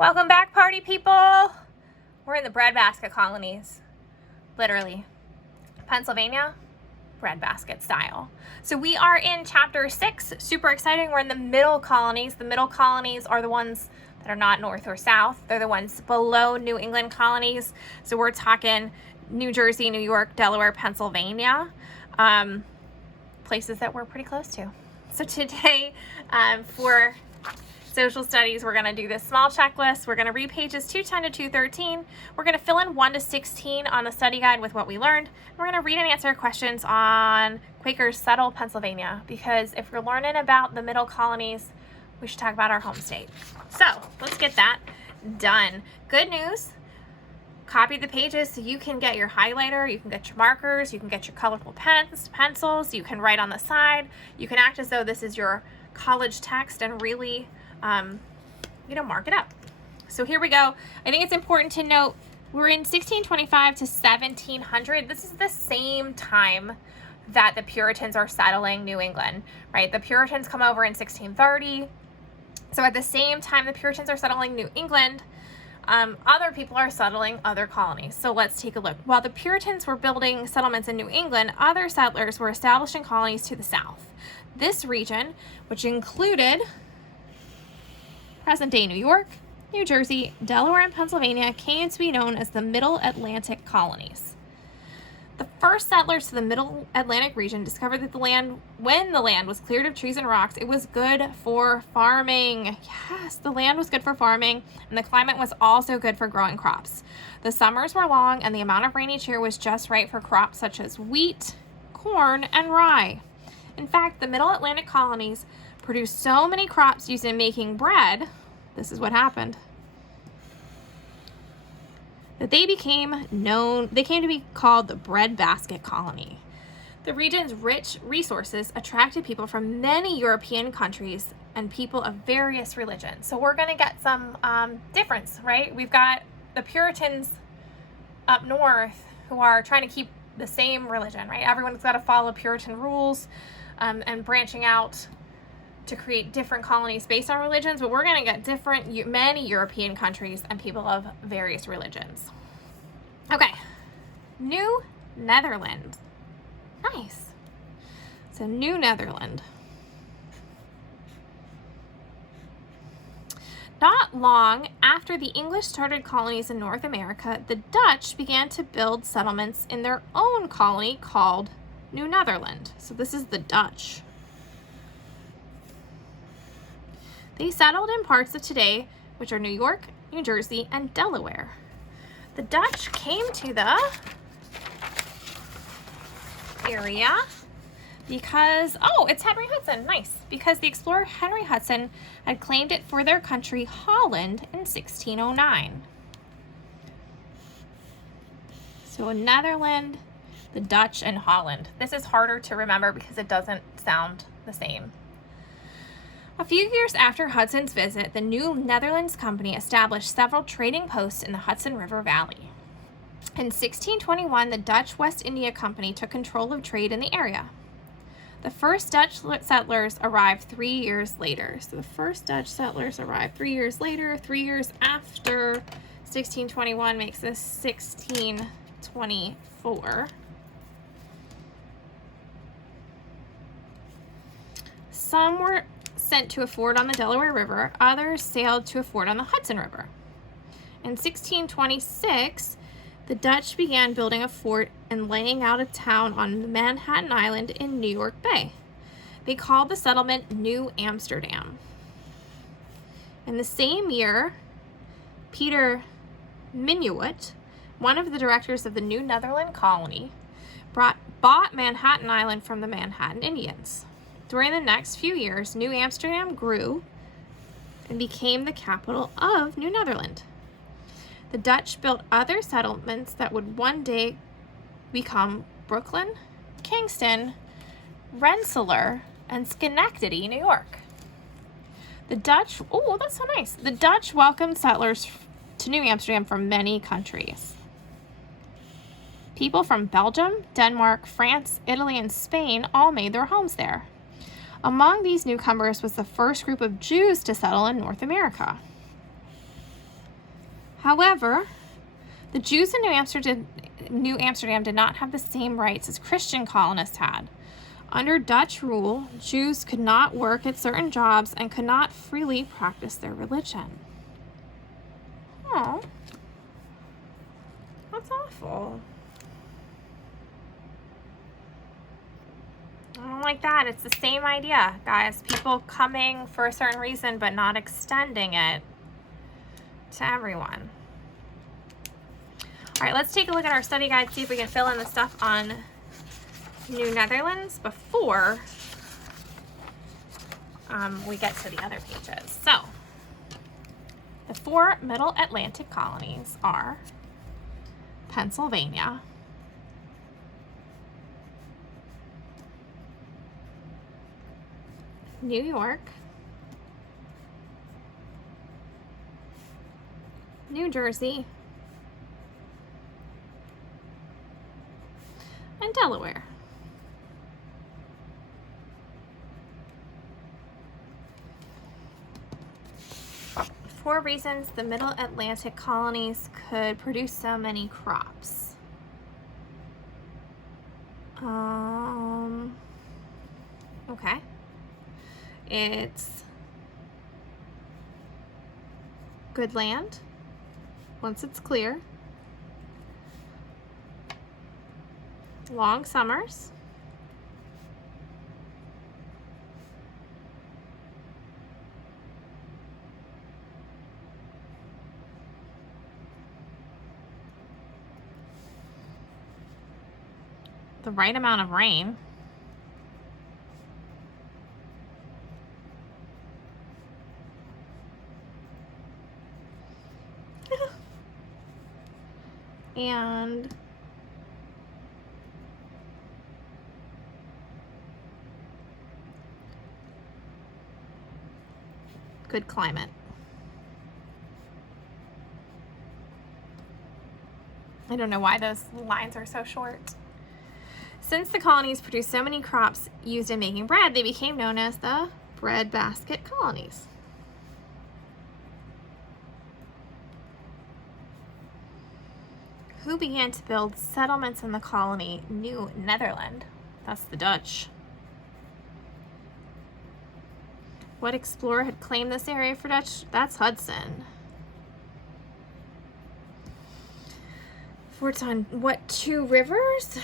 Welcome back, party people. We're in the Breadbasket colonies, literally. Pennsylvania, Breadbasket style. So we are in chapter 6, super exciting. We're in the middle colonies. The middle colonies are the ones that are not north or south. They're the ones below New England colonies. So we're talking New Jersey, New York, Delaware, Pennsylvania, places that we're pretty close to. So today, for social studies, we're going to do this small checklist. We're going to read pages 210 to 213. We're going to fill in 1 to 16 on the study guide with what we learned. We're going to read and answer questions on Quakers settle Pennsylvania, because if we're learning about the middle colonies, we should talk about our home state. So let's get that done. Good news. Copy the pages so you can get your highlighter, you can get your markers, you can get your colorful pens, pencils, you can write on the side. You can act as though this is your college text and really mark it up. So here we go. I think it's important to note we're in 1625 to 1700. This is the same time that the Puritans are settling New England, right? The Puritans come over in 1630. So at the same time the Puritans are settling New England, other people are settling other colonies. So let's take a look. While the Puritans were building settlements in New England, other settlers were establishing colonies to the south. This region, which included present-day New York, New Jersey, Delaware, and Pennsylvania, came to be known as the Middle Atlantic colonies. The first settlers to the Middle Atlantic region discovered that when the land was cleared of trees and rocks, it was good for farming. Yes, the land was good for farming, and the climate was also good for growing crops. The summers were long, and the amount of rain each year was just right for crops such as wheat, corn, and rye. In fact, the Middle Atlantic colonies produced so many crops used in making bread, this is what happened, that they came to be called the Breadbasket colony. The region's rich resources attracted people from many European countries and people of various religions. So we're going to get some difference, right? We've got the Puritans up north who are trying to keep the same religion, right? Everyone's got to follow Puritan rules and branching out to create different colonies based on religions, but we're going to get many European countries and people of various religions. Okay, New Netherland. Nice. So New Netherland. Not long after the English started colonies in North America, the Dutch began to build settlements in their own colony called New Netherland. So this is the Dutch. They settled in parts of today, which are New York, New Jersey, and Delaware. The Dutch came to the area because, it's Henry Hudson, nice, because the explorer Henry Hudson had claimed it for their country, Holland, in 1609. So Netherland, the Dutch, and Holland. This is harder to remember because it doesn't sound the same. A few years after Hudson's visit, the New Netherlands Company established several trading posts in the Hudson River Valley. In 1621, the Dutch West India Company took control of trade in the area. The first Dutch settlers arrived 3 years later. So the first Dutch settlers arrived 3 years later. 3 years after 1621 makes this 1624. Some were sent to a ford on the Delaware River, others sailed to a ford on the Hudson River. In 1626, the Dutch began building a fort and laying out a town on Manhattan Island in New York Bay. They called the settlement New Amsterdam. In the same year, Peter Minuit, one of the directors of the New Netherland colony, bought Manhattan Island from the Manhattan Indians. During the next few years, New Amsterdam grew and became the capital of New Netherland. The Dutch built other settlements that would one day become Brooklyn, Kingston, Rensselaer, and Schenectady, New York. The Dutch, that's so nice. The Dutch welcomed settlers to New Amsterdam from many countries. People from Belgium, Denmark, France, Italy, and Spain all made their homes there. Among these newcomers was the first group of Jews to settle in North America. However, the Jews in New Amsterdam did not have the same rights as Christian colonists had. Under Dutch rule, Jews could not work at certain jobs and could not freely practice their religion. Oh, that's awful. I don't like that. It's the same idea, guys. People coming for a certain reason but not extending it to everyone. All right, let's take a look at our study guide, see if we can fill in the stuff on New Netherlands before we get to the other pages. So, the 4 Middle Atlantic colonies are Pennsylvania, New York, New Jersey, and Delaware. Four reasons the Middle Atlantic colonies could produce so many crops. Okay. It's good land once it's clear, long summers, the right amount of rain, and good climate. I don't know why those lines are so short. Since the colonies produced so many crops used in making bread, they became known as the Breadbasket colonies. Who began to build settlements in the colony New Netherland? That's the Dutch. What explorer had claimed this area for Dutch? That's Hudson. Forts on what 2 rivers?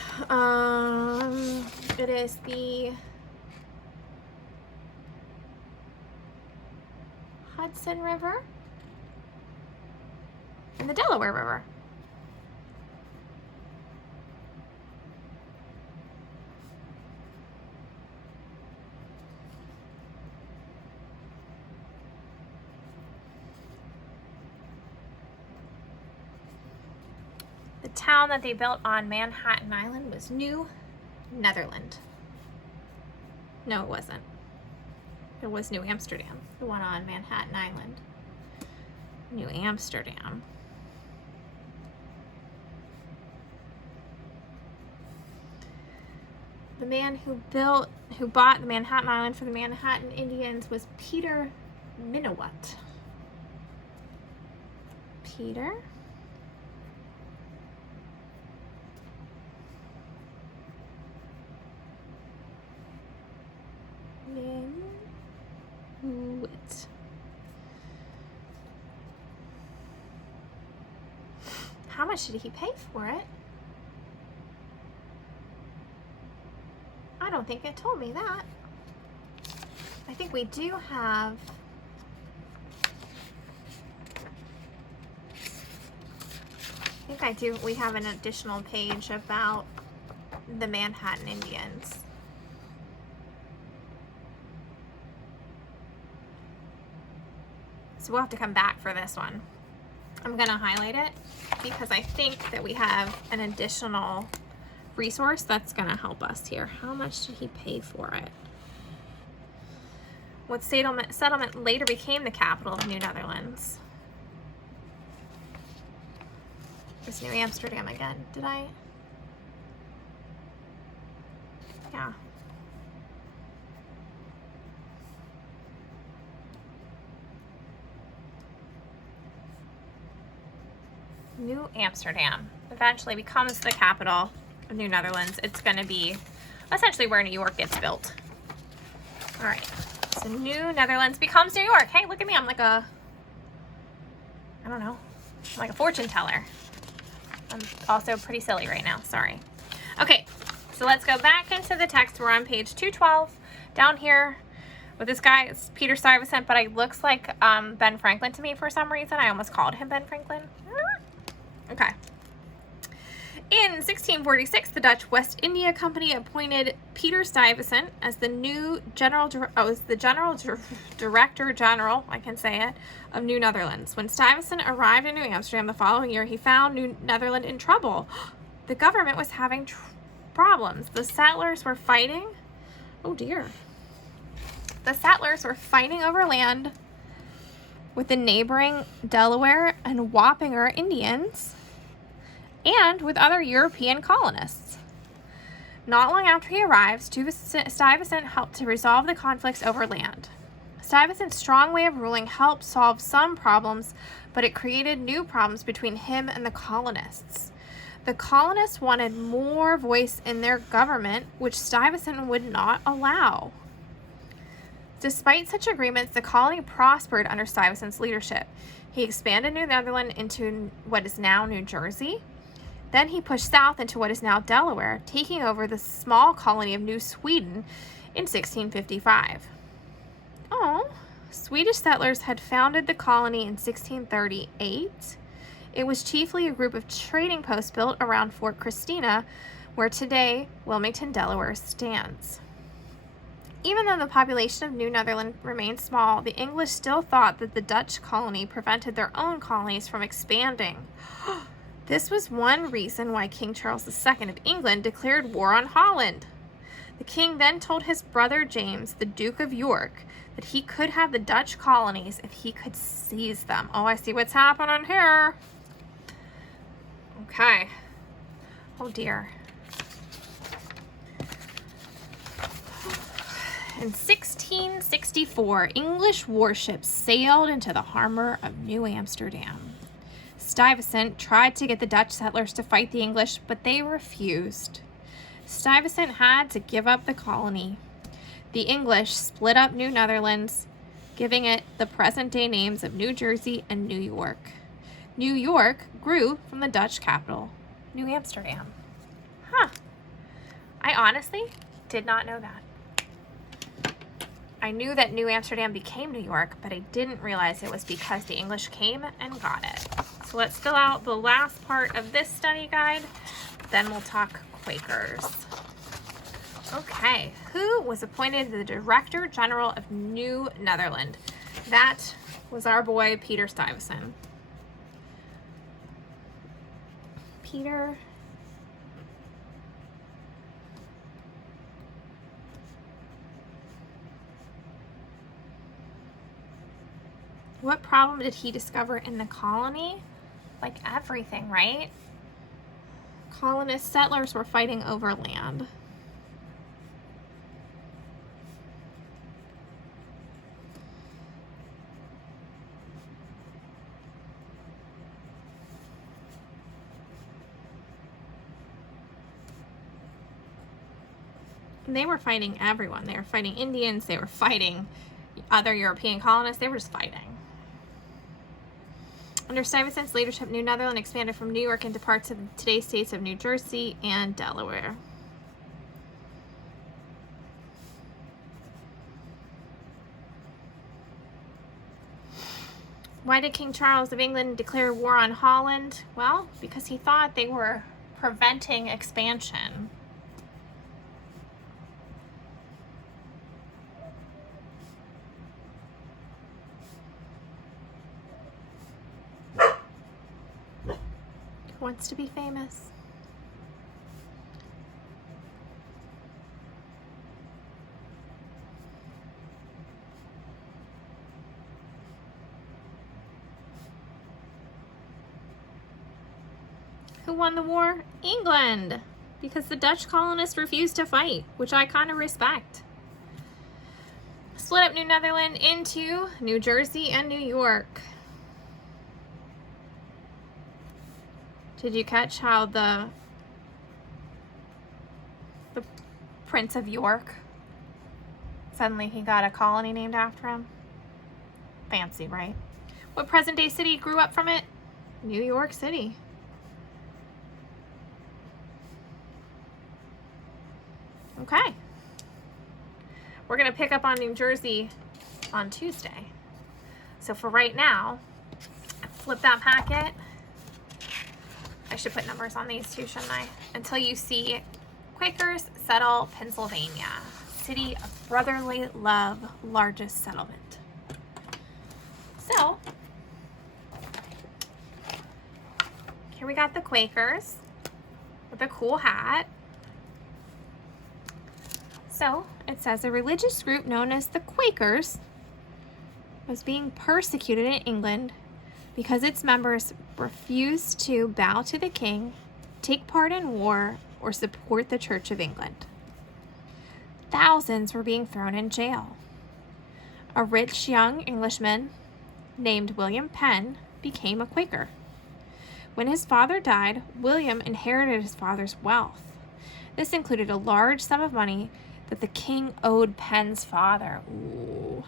It is the Hudson River and the Delaware River. The town that they built on Manhattan Island was New Netherland. No, it wasn't. It was New Amsterdam, the one on Manhattan Island. New Amsterdam. The man who bought the Manhattan Island for the Manhattan Indians was Peter Minuit. Peter Minuit. How much did he pay for it? I don't think it told me that. I think we do have we have an additional page about the Manhattan Indians. So we'll have to come back for this one. I'm gonna highlight it because I think that we have an additional resource that's gonna help us here. How much did he pay for it? What settlement later became the capital of New Netherlands? It's New Amsterdam again. Did I? Yeah. New Amsterdam eventually becomes the capital of New Netherlands. It's going to be essentially where New York gets built. All right, so New Netherlands becomes New York. Hey, look at me. I'm like a, I don't know, I'm like a fortune teller. I'm also pretty silly right now. Sorry. Okay, so let's go back into the text. We're on page 212 down here with this guy. It's Peter Stuyvesant, but he looks like Ben Franklin to me for some reason. I almost called him Ben Franklin. Okay. In 1646, the Dutch West India Company appointed Peter Stuyvesant as the new Director General, I can say it, of New Netherlands. When Stuyvesant arrived in New Amsterdam the following year, he found New Netherland in trouble. The government was having problems. The settlers were fighting. Oh dear. The settlers were fighting over land with the neighboring Delaware and Wappinger Indians and with other European colonists. Not long after he arrived, Stuyvesant helped to resolve the conflicts over land. Stuyvesant's strong way of ruling helped solve some problems, but it created new problems between him and the colonists. The colonists wanted more voice in their government, which Stuyvesant would not allow. Despite such agreements, the colony prospered under Stuyvesant's leadership. He expanded New Netherland into what is now New Jersey. Then he pushed south into what is now Delaware, taking over the small colony of New Sweden in 1655. Oh, Swedish settlers had founded the colony in 1638. It was chiefly a group of trading posts built around Fort Christina, where today Wilmington, Delaware stands. Even though the population of New Netherland remained small, the English still thought that the Dutch colony prevented their own colonies from expanding. This was one reason why King Charles II of England declared war on Holland. The king then told his brother James, the Duke of York, that he could have the Dutch colonies if he could seize them. Oh, I see what's happening here. Okay. Oh dear. In 1664, English warships sailed into the harbor of New Amsterdam. Stuyvesant tried to get the Dutch settlers to fight the English, but they refused. Stuyvesant had to give up the colony. The English split up New Netherlands, giving it the present-day names of New Jersey and New York. New York grew from the Dutch capital, New Amsterdam. Huh. I honestly did not know that. I knew that New Amsterdam became New York, but I didn't realize it was because the English came and got it. So let's fill out the last part of this study guide, then we'll talk Quakers. Okay, who was appointed the Director General of New Netherland? That was our boy, Peter Stuyvesant. Peter. What problem did he discover in the colony? Like everything, right? Colonist settlers were fighting over land. And they were fighting everyone. They were fighting Indians. They were fighting other European colonists. They were just fighting. Under Stuyvesant's leadership, New Netherland expanded from New York into parts of today's states of New Jersey and Delaware. Why did King Charles of England declare war on Holland? Well, because he thought they were preventing expansion. Wants to be famous. Who won the war? England, because the Dutch colonists refused to fight, which I kind of respect. Split up New Netherland into New Jersey and New York. Did you catch how the Prince of York, suddenly he got a colony named after him? Fancy, right? What present-day city grew up from it? New York City. Okay. We're going to pick up on New Jersey on Tuesday. So for right now, flip that packet. I should put numbers on these too, shouldn't I? Until you see Quakers settle Pennsylvania. City of brotherly love, largest settlement. So, here we got the Quakers with a cool hat. So, it says a religious group known as the Quakers was being persecuted in England because its members refused to bow to the king, take part in war, or support the Church of England. Thousands were being thrown in jail. A rich young Englishman named William Penn became a Quaker. When his father died, William inherited his father's wealth. This included a large sum of money that the king owed Penn's father. Ooh.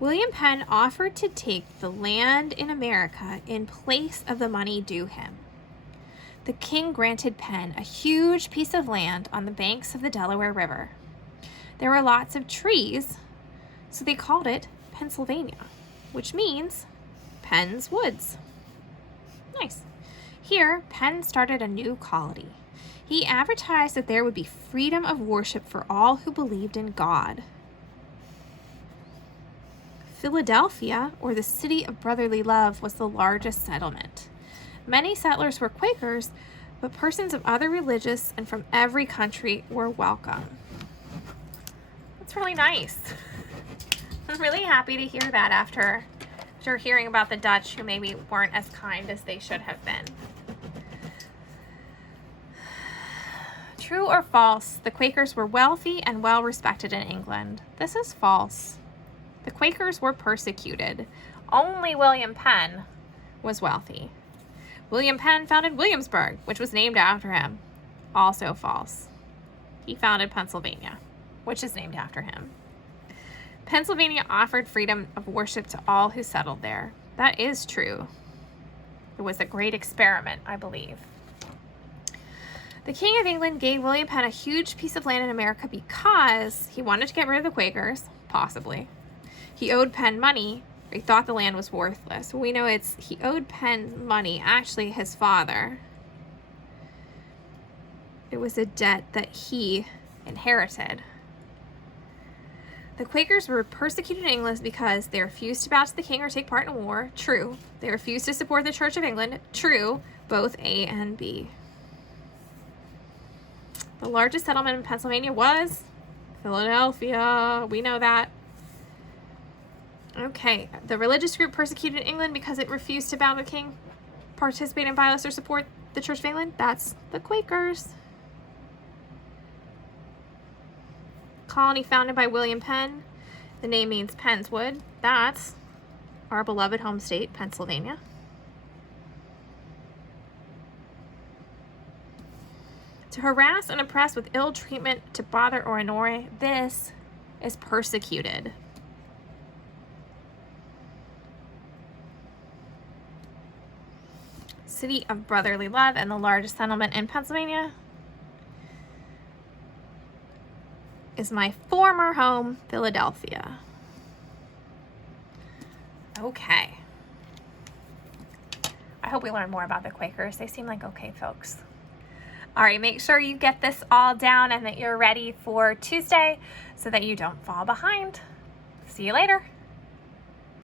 William Penn offered to take the land in America in place of the money due him. The king granted Penn a huge piece of land on the banks of the Delaware River. There were lots of trees, so they called it Pennsylvania, which means Penn's Woods. Nice. Here, Penn started a new colony. He advertised that there would be freedom of worship for all who believed in God. Philadelphia, or the City of Brotherly Love, was the largest settlement. Many settlers were Quakers, but persons of other religions and from every country were welcome. That's really nice. I'm really happy to hear that after hearing about the Dutch, who maybe weren't as kind as they should have been. True or false, the Quakers were wealthy and well respected in England. This is false. The Quakers were persecuted. Only William Penn was wealthy. William Penn founded Williamsburg, which was named after him. Also false. He founded Pennsylvania, which is named after him. Pennsylvania offered freedom of worship to all who settled there. That is true. It was a great experiment, I believe. The King of England gave William Penn a huge piece of land in America because he wanted to get rid of the Quakers, possibly. He owed Penn money. He thought the land was worthless. We know he owed Penn money, actually his father. It was a debt that he inherited. The Quakers were persecuted in England because they refused to bow to the king or take part in war. True. They refused to support the Church of England. True. Both A and B. The largest settlement in Pennsylvania was Philadelphia. We know that. Okay, the religious group persecuted England because it refused to bow to the king, participate in violence, or support the Church of England. That's the Quakers. Colony founded by William Penn. The name means Penn's Wood. That's our beloved home state, Pennsylvania. To harass and oppress with ill treatment, to bother or annoy, this is persecuted. City of Brotherly Love and the largest settlement in Pennsylvania is my former home, Philadelphia. Okay. I hope we learn more about the Quakers. They seem like okay folks. All right, make sure you get this all down and that you're ready for Tuesday so that you don't fall behind. See you later.